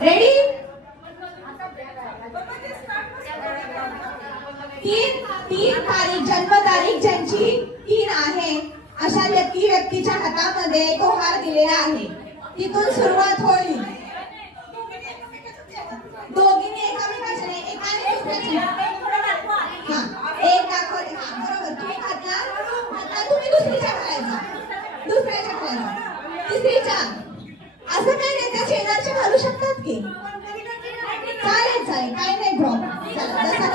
Ready? तीन तारीख, जन्म तारीख ज्यांची 3 आहे अशा व्यक्तीच्या हातामध्ये तो हार दिलेला आहे. तिथून सुरुवात होईल. दोघींनी एकामेकाच्या नाही, एकाने दुसऱ्याच्या. हा, एक दाखवले. हा, बरोबर. तुम्ही घातला, तुम्ही दुसरीच्या घालायचा, दुसऱ्याच्या घालायचा, तिसरीच्या. असं काही नाही, त्या शेजारच्या घालू शकतात की. चालेल चालेल, काही नाही प्रॉब्लेम. चला, जसा